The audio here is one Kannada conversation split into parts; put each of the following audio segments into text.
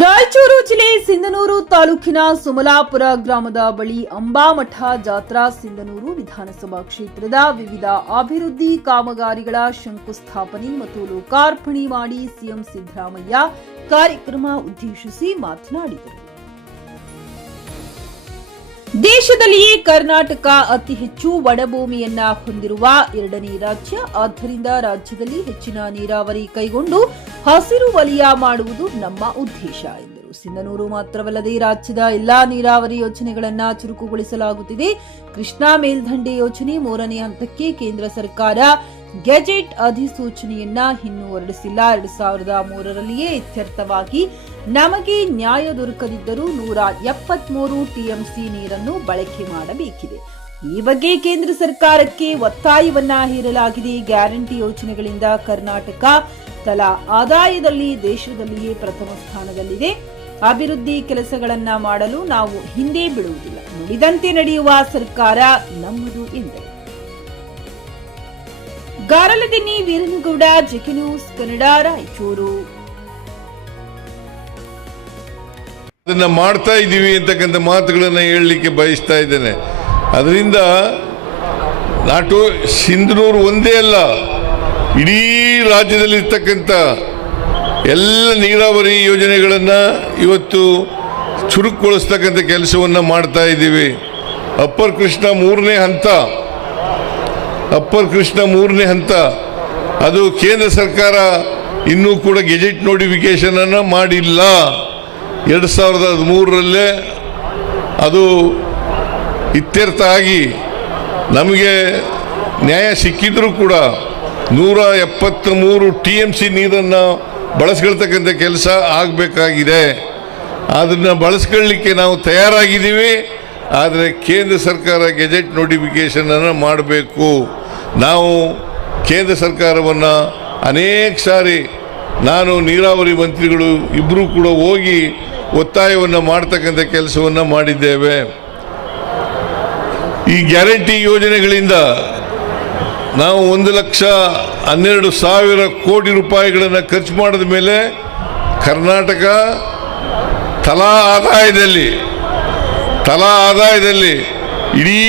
ರಾಯಚೂರು ಜಿಲ್ಲೆ ಸಿಂಧನೂರು ತಾಲೂಕಿನ ಸುಮಲಾಪುರ ಗ್ರಾಮದ ಬಳಿ ಅಂಬಾಮಠ ಜಾತ್ರಾ ಸಿಂಧನೂರು ವಿಧಾನಸಭಾ ಕ್ಷೇತ್ರದ ವಿವಿಧ ಅಭಿವೃದ್ಧಿ ಕಾಮಗಾರಿಗಳ ಶಂಕುಸ್ಥಾಪನೆ ಮತ್ತು ಲೋಕಾರ್ಪಣೆ ಮಾಡಿ ಸಿಎಂ ಸಿದ್ದರಾಮಯ್ಯ ಕಾರ್ಯಕ್ರಮ ಉದ್ದೇಶಿಸಿ ಮಾತನಾಡಿದರು. ದೇಶದಲ್ಲಿಯೇ ಕರ್ನಾಟಕ ಅತಿ ಹೆಚ್ಚು ಒಣಭೂಮಿಯನ್ನ ಹೊಂದಿರುವ ಎರಡನೇ ರಾಜ್ಯ. ಆದ್ದರಿಂದ ರಾಜ್ಯದಲ್ಲಿ ಹೆಚ್ಚಿನ ನೀರಾವರಿ ಕೈಗೊಂಡು ಹಸಿರು ವಲಯ ಮಾಡುವುದು ನಮ್ಮ ಉದ್ದೇಶ ಎಂದರು. ಸಿಂಧನೂರು ಮಾತ್ರವಲ್ಲದೆ ರಾಜ್ಯದ ಎಲ್ಲಾ ನೀರಾವರಿ ಯೋಜನೆಗಳನ್ನು ಚುರುಕುಗೊಳಿಸಲಾಗುತ್ತಿದೆ. ಕೃಷ್ಣಾ ಮೇಲ್ದಂಡೆ ಯೋಜನೆ 3ನೇ ಹಂತಕ್ಕೆ ಕೇಂದ್ರ ಸರ್ಕಾರ ಗೆಜೆಟ್ ಅಧಿಸೂಚನೆಯನ್ನ ಇನ್ನೂ ಹೊರಡಿಸಿಲ್ಲ. 2003ರಲ್ಲಿಯೇ ಇತ್ಯರ್ಥವಾಗಿ ನಮಗೆ ನ್ಯಾಯ ದೊರಕದಿದ್ದರೂ 173 ಟಿಎಂಸಿ ನೀರನ್ನು ಬಳಕೆ ಮಾಡಬೇಕಿದೆ. ಈ ಬಗ್ಗೆ ಕೇಂದ್ರ ಸರ್ಕಾರಕ್ಕೆ ಒತ್ತಾಯವನ್ನ ಹೇರಲಾಗಿದೆ. ಗ್ಯಾರಂಟಿ ಯೋಜನೆಗಳಿಂದ ಕರ್ನಾಟಕ ತಲಾ ಆದಾಯದಲ್ಲಿ ದೇಶದಲ್ಲಿಯೇ ಪ್ರಥಮ ಸ್ಥಾನದಲ್ಲಿದೆ. ಅಭಿವೃದ್ಧಿ ಕೆಲಸಗಳನ್ನ ಮಾಡಲು ನಾವು ಹಿಂದೆ ಬಿಡುವುದಿಲ್ಲ. ನುಡಿದಂತೆ ನಡೆಯುವ ಸರ್ಕಾರ ನಮ್ಮದು ಎಂದರು. ಗಾರಲದಿನ್ನಿ ವೀರನಗೌಡ, ಜೆಕೆ ನ್ಯೂಸ್ ಕನ್ನಡ, ರಾಯಚೂರು. ಅದನ್ನ ಮಾಡ್ತಾ ಇದ್ದೀವಿ ಅಂತಕ್ಕಂಥ ಮಾತುಗಳನ್ನ ಹೇಳಲಿಕ್ಕೆ ಬಯಸ್ತಾ ಇದ್ದೇನೆ. ಅದರಿಂದ ನಾಟು ಸಿಂಧನೂರು ಒಂದೇ ಅಲ್ಲ, ಇಡೀ ರಾಜ್ಯದಲ್ಲಿರ್ತಕ್ಕಂಥ ಎಲ್ಲ ನೀರಾವರಿ ಯೋಜನೆಗಳನ್ನು ಇವತ್ತು ಚುರುಕುಗೊಳಿಸ್ತಕ್ಕಂಥ ಕೆಲಸವನ್ನು ಮಾಡ್ತಾ ಇದ್ದೀವಿ. ಅಪ್ಪರ್ ಕೃಷ್ಣ 3ನೇ ಹಂತ ಅದು ಕೇಂದ್ರ ಸರ್ಕಾರ ಇನ್ನೂ ಕೂಡ ಗೆಜೆಟ್ ನೋಟಿಫಿಕೇಶನ್ ಅನ್ನು ಮಾಡಿಲ್ಲ. 2013ರಲ್ಲೇ ಅದು ಇತ್ಯರ್ಥ ಆಗಿ ನಮಗೆ ನ್ಯಾಯ ಸಿಕ್ಕಿದ್ರೂ ಕೂಡ 173 ಟಿಎಂಸಿ ನೀರನ್ನು ಬಳಸ್ಕೊಳ್ತಕ್ಕಂಥ ಕೆಲಸ ಆಗಬೇಕಾಗಿದೆ. ಅದನ್ನು ಬಳಸ್ಕೊಳ್ಳಿಕ್ಕೆ ನಾವು ತಯಾರಾಗಿದ್ದೀವಿ. ಆದರೆ ಕೇಂದ್ರ ಸರ್ಕಾರ ಗೆಜೆಟ್ ನೋಟಿಫಿಕೇಶನ್ ಅನ್ನು ಮಾಡಬೇಕು. ನಾವು ಕೇಂದ್ರ ಸರ್ಕಾರವನ್ನು ಅನೇಕ ಸಾರಿ ನಾನು ನೀರಾವರಿ ಮಂತ್ರಿಗಳು ಇಬ್ಬರೂ ಕೂಡ ಹೋಗಿ ಒತ್ತಾಯವನ್ನು ಮಾಡ್ತಕ್ಕಂಥ ಕೆಲಸವನ್ನು ಮಾಡಿದ್ದೇವೆ. ಈ ಗ್ಯಾರಂಟಿ ಯೋಜನೆಗಳಿಂದ ನಾವು 1,12,000 ಕೋಟಿ ರೂಪಾಯಿಗಳನ್ನು ಖರ್ಚು ಮಾಡಿದ ಮೇಲೆ ಕರ್ನಾಟಕ ತಲಾ ಆದಾಯದಲ್ಲಿ ಇಡೀ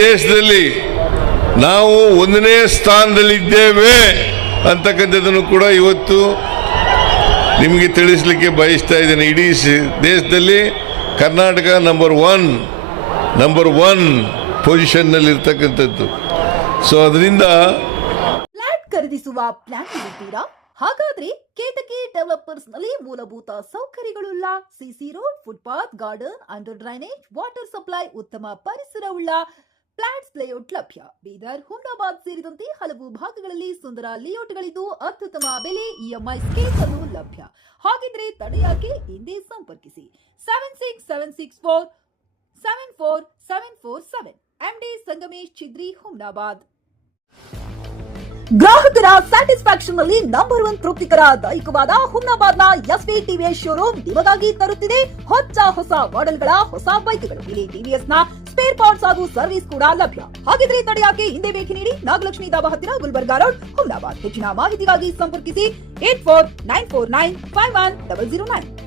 ದೇಶದಲ್ಲಿ ನಾವು 1ನೇ ಸ್ಥಾನದಲ್ಲಿದ್ದೇವೆ ಅಂತಕ್ಕಂಥದ್ದನ್ನು ಕೂಡ ಇವತ್ತು ನಿಮಗೆ ತಿಳಿಸಲಿಕ್ಕೆ ಬಯಸ್ತಾ ಇದ್ದೇನೆ. ಇಡೀ ದೇಶದಲ್ಲಿ ಕರ್ನಾಟಕ ನಂಬರ್ ಒನ್ ಪೊಸಿಷನ್ನಲ್ಲಿ ಇರ್ತಕ್ಕಂಥದ್ದು. ಸೊ ಅದರಿಂದ ಫ್ಲಾಟ್ ಖರೀದಿಸುವ ಪ್ಲಾನ್ ಇದ್ದೀರಾ? ಹಾಗಾದ್ರೆ ಕೇತಕಿ ಡೆವಲಪರ್ಸ್ ನಲ್ಲಿ ಮೂಲಭೂತ ಸೌಕರ್ಯಗಳುಳ್ಳ CC road, footpath, garden, under drainage, water supply, ಉತ್ತಮ ಪರಿಸರವುಳ್ಳ ಫ್ಲಾಟ್ಸ್ ಲೇಔಟ್ ಲಭ್ಯ. ಬೀದರ್, ಹುಮ್ನಾಬಾದ್ ಸೇರಿದಂತೆ ಹಲವು ಭಾಗಗಳಲ್ಲಿ ಸುಂದರ ಲೇಔಟ್ಗಳಿದ್ದು ಅತ್ಯುತ್ತಮ ಬೆಲೆ, ಇಎಂಐ ಸ್ಕೀಮ್ಸ್ ಅನ್ನು ಲಭ್ಯ. ಹಾಗಿದ್ರೆ ತಡೆಯಾಕೆ? ಹಿಂದೆ ಸಂಪರ್ಕಿಸಿ 7676474747 ಎಂಡಿ ಸಂಗಮೇಶ್ ಚಿದ್ರಿ, ಹುಮ್ನಾಬಾದ್. ಗ್ರಾಹಕರ ಸ್ಯಾಟಿಸ್ಫ್ಯಾಕ್ಷನ್ ನಲ್ಲಿ ನಂಬರ್ 1 ತೃಪ್ತಿಕರದಾಯಕವಾದ ಹುಮ್ನಾಬಾದ್ನ ಎಸ್ವಿ ಟಿವಿಎಸ್ ಶೋರೂಮ್ ನಿಮಗಾಗಿ ತರುತ್ತಿದೆ ಹೊಸ ಮಾಡೆಲ್ಗಳ ಹೊಸ ಬೈಕ್ಗಳು. ಇಲ್ಲಿ ಟಿವಿಎಸ್ ನ ಸ್ಪೇರ್ ಪಾರ್ಟ್ಸ್ ಹಾಗೂ ಸರ್ವಿಸ್ ಕೂಡ ಲಭ್ಯ. ಹಾಗಿದ್ರೆ ತಡೆಯಾಕೆ? ಹಿಂದೆ ಭೇಟಿ ನೀಡಿ. ನಾಗಲಕ್ಷ್ಮಿ ಧಾಬಾ ಹತ್ತಿರ, ಗುಲ್ಬರ್ಗಾ ರೋಡ್, ಹುಮ್ನಾಬಾದ್. ಹೆಚ್ಚಿನ ಮಾಹಿತಿಗಾಗಿ ಸಂಪರ್ಕಿಸಿ 8494951009.